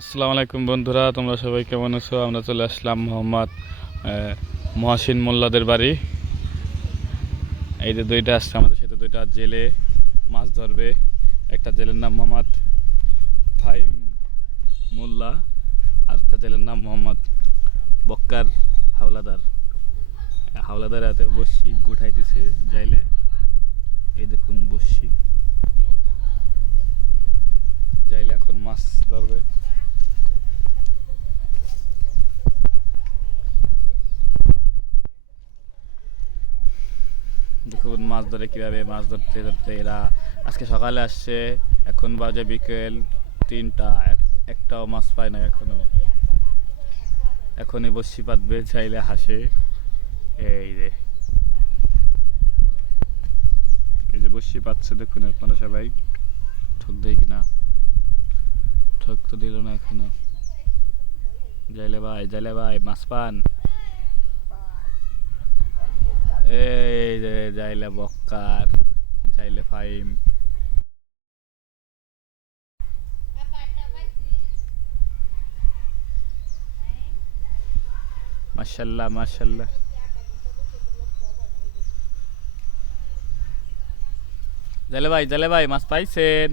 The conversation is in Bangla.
আসসালামু আলাইকুম বন্ধুরা, তোমরা সবাই কেমন আছো? আমরা চলে আসলাম মোহাম্মদ মহসিন মোল্লাদের বাড়ি। এই যে দুইটা আসছে আমাদের সাথে, দুইটা জেলে মাছ ধরবে। একটা জেলের নাম মোহাম্মদ ফাইম মোল্লা, আর একটা জেলের নাম মোহাম্মদ বক্কার হাওলাদার। হাওলাদার হাতে বসি গুঠাইতেছে যাইলে। এই দেখুন বসি যাইলে এখন মাছ ধরবে। দেখুন মাছ ধরে কিভাবে, মাছ ধরতে ধরতে এরা আজকে সকালে আসছে, এখন বাজে বিকেল 3টা, একটাও মাছ পায় না এখনো। এখনই বসি পাতবে চাইলে হাসে। এই যে এই যে বসি পাচ্ছে, দেখুন আপনারা সবাই। ঠক দেয় কিনা, ঠক তো দিল না এখনো। যাইলে ভাই মাছ পান। এই যে যাইলে বক্কার, যাইলে ফাইম। মাশাল্লাহ মাশাল্লাহ। জালে ভাই মাছ পাইছেন?